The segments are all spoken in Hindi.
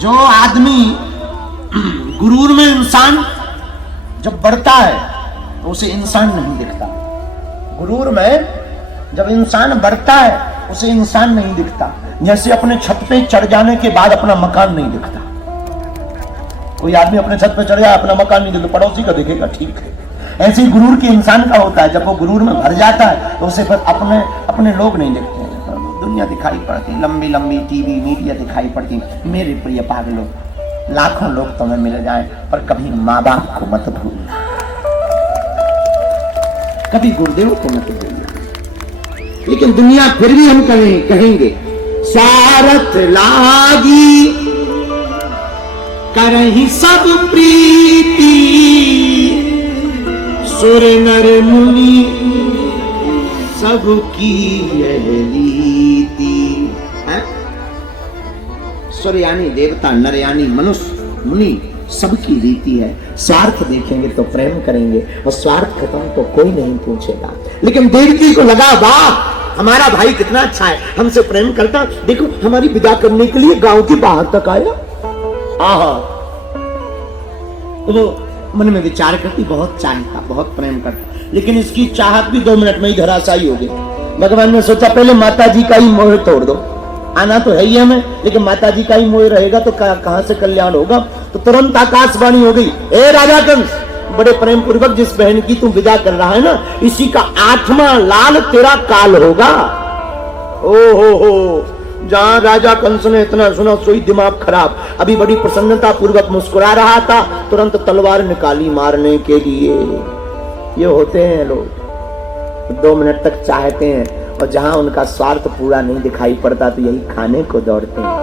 जो आदमी गुरूर में इंसान जब बढ़ता है तो उसे इंसान नहीं दिखता। गुरूर में जब इंसान बढ़ता है उसे इंसान नहीं दिखता। जैसे अपने छत पे चढ़ जाने के बाद अपना मकान नहीं दिखता। कोई आदमी अपने छत पे चढ़ जाए अपना मकान नहीं दिखता, पड़ोसी का दिखेगा, ठीक है। ऐसे ही गुरूर के इंसान का होता है, जब वो गुरूर में भर जाता है तो उसे फिर अपने लोग नहीं दिखते हैं। दुनिया दिखाई पड़ती, लंबी लंबी टीवी मीडिया दिखाई पड़ती। मेरे प्रिय पागलों, लाखों लोग तुम्हें मिल जाए पर कभी माँ बाप को मत भूलना, कभी गुरुदेव को मत भूलना। लेकिन दुनिया फिर भी हम कहेंगे स्वार्थ लागी करहि सब प्रीति, सुर नर मुनि सबकी यह रीति है। सुर यानी देवता, नर यानी मनुष्य, मुनि सबकी रीति है। स्वार्थ देखेंगे तो प्रेम करेंगे और स्वार्थ खत्म तो कोई नहीं पूछेगा। लेकिन देवकी को लगा वाह हमारा भाई कितना अच्छा है, हमसे प्रेम करता, देखो हमारी विदा करने के लिए गांव के बाहर तक आया। आहा, तो वो मन में विचार करती, बहुत चाहता, बहुत प्रेम करता, लेकिन इसकी चाहत भी 2 मिनट में ही धराशायी हो गई। भगवान ने सोचा पहले माता जी का ही मोह तोड़ दो, आना तो है ही हमें, लेकिन माता जी का ही मोह रहेगा तो कहां से कल्याण होगा। तो तुरंत आकाशवाणी हो गई, ए राजा कंस, बड़े प्रेम पूर्वक जिस बहन की तुम विदा कर रहा है ना, इसी का 8वां लाल तेरा काल होगा। ओ हो, जहां राजा कंस ने इतना सुना सोई दिमाग खराब। अभी बड़ी प्रसन्नता पूर्वक मुस्कुरा रहा था, तुरंत तलवार निकाली मारने के लिए। ये होते हैं लोग, 2 मिनट तक चाहते हैं और जहां उनका स्वार्थ पूरा नहीं दिखाई पड़ता तो यही खाने को दौड़ते हैं।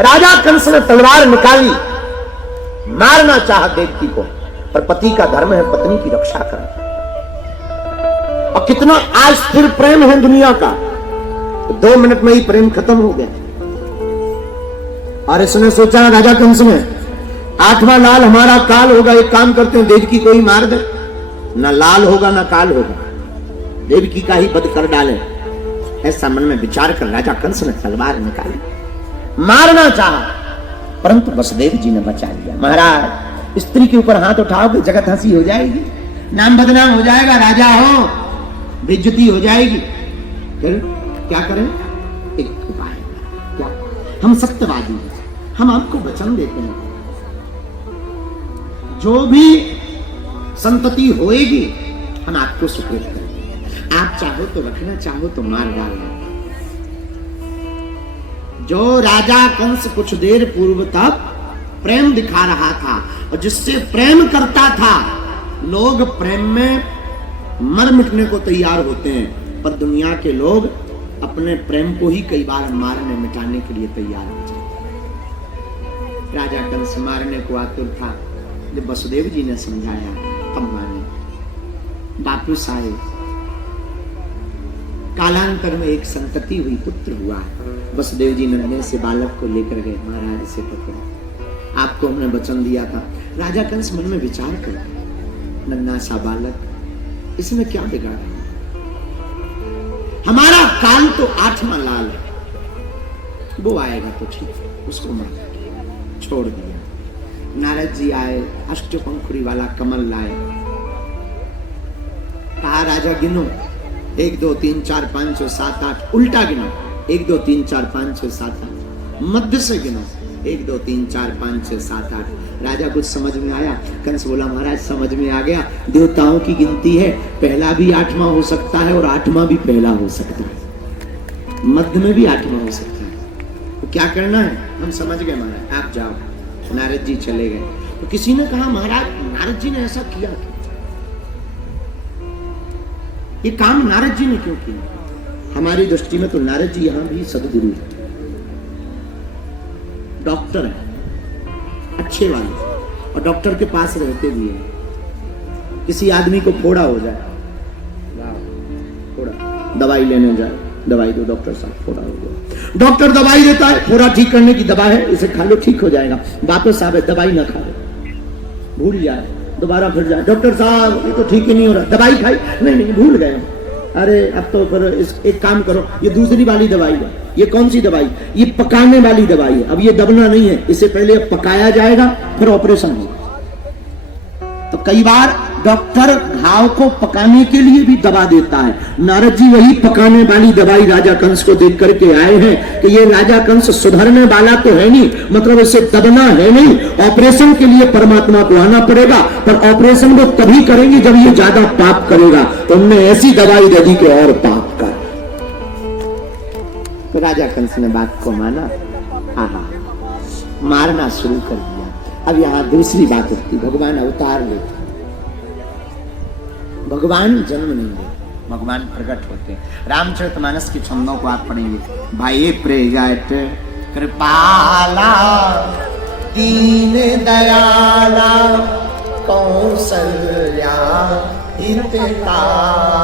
राजा कंस ने तलवार निकाली, मारना चाहा देवकी को, पर पति का धर्म है पत्नी की रक्षा करना। और कितना अस्थिर प्रेम है दुनिया का, 2 मिनट में ही प्रेम खत्म हो गया। और इसने सोचा राजा कंस ने 8वां लाल हमारा काल होगा, एक काम करते हैं देवकी को ही मार दे, ना लाल होगा ना काल होगा, देवकी का ही वध कर डाले। ऐसा मन में विचार कर राजा कंस ने तलवार निकाली, मारना चाहा, परंतु वसुदेव जी ने बचा लिया। महाराज स्त्री के ऊपर हाथ उठाओगे जगत हंसी हो जाएगी, नाम बदनाम हो जाएगा, राजा हो बेइज्जती हो जाएगी। फिर क्या करें? एक उपाय, क्या? हम सत्यवादी हैं, हम आपको वचन देते हैं जो भी संतति होएगी हम आपको सुपुर्द करेंगे। आप चाहो तो रखना, चाहो तो मार डालना। जो राजा कंस कुछ देर पूर्व तक प्रेम दिखा रहा था और जिससे प्रेम करता था, लोग प्रेम में मर मिटने को तैयार होते हैं, पर दुनिया के लोग अपने प्रेम को ही कई बार मारने मिटाने के लिए तैयार हो जाते। राजा कंस मारने को आतुर था, जब वसुदेव जी ने समझाया तब माने, वापस आए। कालांतर में एक संतति हुई, पुत्र हुआ। वसुदेव जी नन्हे से बालक को लेकर गए, महाराज इसे पकड़ो, आपको हमने वचन दिया था। राजा कंस मन में विचार कर, नन्हा सा बालक, इसमें क्या बिगाड़ा? हमारा काल तो 8वां लाल है, वो आएगा तो ठीक है, उसको मार छोड़ दिया। नारद जी आए, अष्टपंखुड़ी वाला कमल लाए, कहा राजा गिनो, 1 2 3 4 5 6 7 8, उल्टा गिनो, 1 2 3 4 5 6 7 8, मध्य से गिनो, 1 2 3 4 5 6 7 8। राजा कुछ समझ में आया? कंस बोला महाराज समझ में आ गया, देवताओं की गिनती है, पहला भी 8वां हो सकता है और 8वां भी पहला हो सकता है, मध्य में भी 8वां हो सकता है। तो क्या करना है? हम समझ गए महाराज, आप जाओ। नारद जी चले गए। तो किसी ने कहा महाराज नारद जी ने ऐसा किया, ये काम नारद जी ने क्यों किया? हमारी दृष्टि में तो नारद जी यहां भी सदगुरु है, डॉक्टर है अच्छे वाले, और डॉक्टर के पास रहते भी है। किसी आदमी को फोड़ा हो जाए, फोड़ा, दवाई लेने जाए, दवाई दो डॉक्टर साहब, फोड़ा हो गया, डॉक्टर दवाई देता है, फोड़ा ठीक करने की दवा है, इसे खा लो ठीक हो जाएगा। वापस आवे, दवाई ना खा लो, भूल जाए, दोबारा फिर जाए, डॉक्टर साहब ये तो ठीक ही नहीं हो रहा, दवाई खाई, नहीं भूल गए, अरे अब तो फिर एक काम करो, ये दूसरी वाली दवाई है। ये कौन सी दवाई? ये पकाने वाली दवाई है। अब ये दबना नहीं है, इसे पहले अब पकाया जाएगा, फिर ऑपरेशन होगा। तो कई बार डॉक्टर घाव को पकाने के लिए भी दवा देता है। नारद जी वही पकाने वाली दवाई राजा कंस को देख करके आए हैं कि ये राजा कंस सुधरने वाला तो है नहीं, मतलब इसे दबना है नहीं। ऑपरेशन के लिए परमात्मा को आना पड़ेगा, पर ऑपरेशन वो तभी करेंगे जब ये ज्यादा पाप करेगा। तो उनने ऐसी दवाई दे दी कि और पाप कर। तो राजा कंस ने बात को माना, मारना शुरू कर दिया। अब यहां दूसरी बात होती, भगवान अवतार लेते, भगवान जन्म नहीं लेते, भगवान प्रकट होते हैं। रामचरितमानस की छंदों को आप पढ़ेंगे, भाई प्रगट कृपाला दीन दयाला कौशल्या हितकारी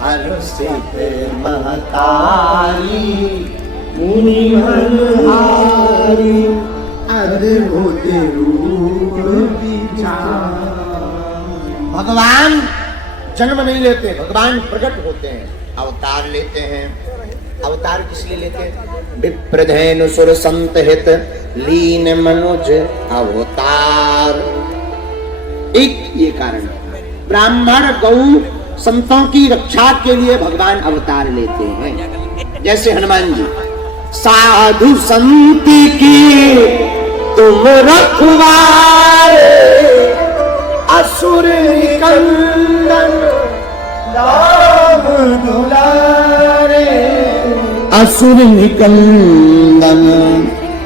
हर्षित महतारी मुनि मनहारी अद्भुत रूप विचार। भगवान जन्म नहीं लेते, भगवान प्रकट होते हैं, अवतार लेते हैं। अवतार किस लिए लेते हैं? विप्रधेनु सुर संत हित लीन मनुज अवतार। एक ये कारण है। ब्राह्मण गौ संतों की रक्षा के लिए भगवान अवतार लेते हैं। जैसे हनुमान जी, साधु संत की तुम रखवारे असुर निकंदन राम दुलारे, असुर निकंदन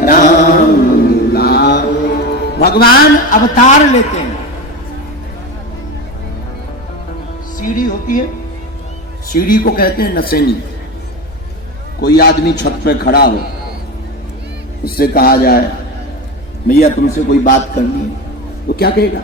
राम दुलारे। भगवान अवतार लेते हैं। सीढ़ी होती है, सीढ़ी को कहते हैं नसेनी। कोई आदमी छत पे खड़ा हो, उससे कहा जाए भैया तुमसे कोई बात करनी है, तो क्या कहेगा?